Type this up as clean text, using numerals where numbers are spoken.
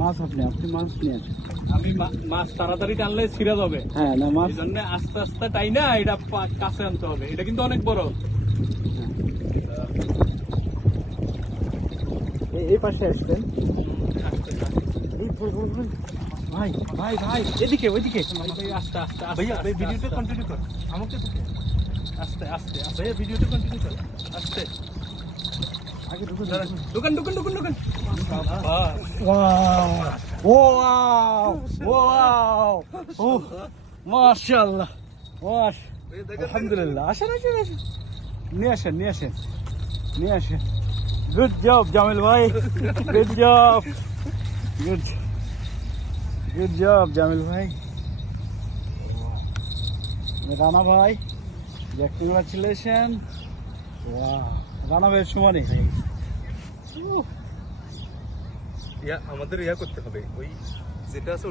মাছ আপনি মাছ নিয়ে আসেন। আমি মাছ তাড়াতাড়ি টানলে ছিঁড়া যাবে। হ্যাঁ না মাছ এই জন্য আস্তে আস্তে টাইনা এটা কাছে আনতে হবে। এটা কিন্তু অনেক বড়। এই পাশে আসবেন। এই ভাই ভাই ভাই এদিকে ওইদিকে। ভাই আস্তে আস্তে ভাইয়া ভাই ভিডিওটা কন্টিনিউ কর, আমাকে তো আস্তে আস্তে আস্তে ভাইয়া ভিডিওটা কন্টিনিউ কর। আস্তে। আগে ঢুকুন। দোকান দোকান দোকান দোকান। ওয়াও ওয়াও ওয়াও ও মাশাআল্লাহ ওয়াশ আলহামদুলিল্লাহ। আসেন আসেন আসেন, নিয়ে আসেন নিয়ে আসেন নিয়ে আসেন। গুড জব জামিল ভাই, good job, good job Jamil ভাই। রানা ভাই কংগ্রাচুলেশন। ওয়াও রানা ভাইয়ের সমানে। আমাদের করতে হবে ওই যেটা আছে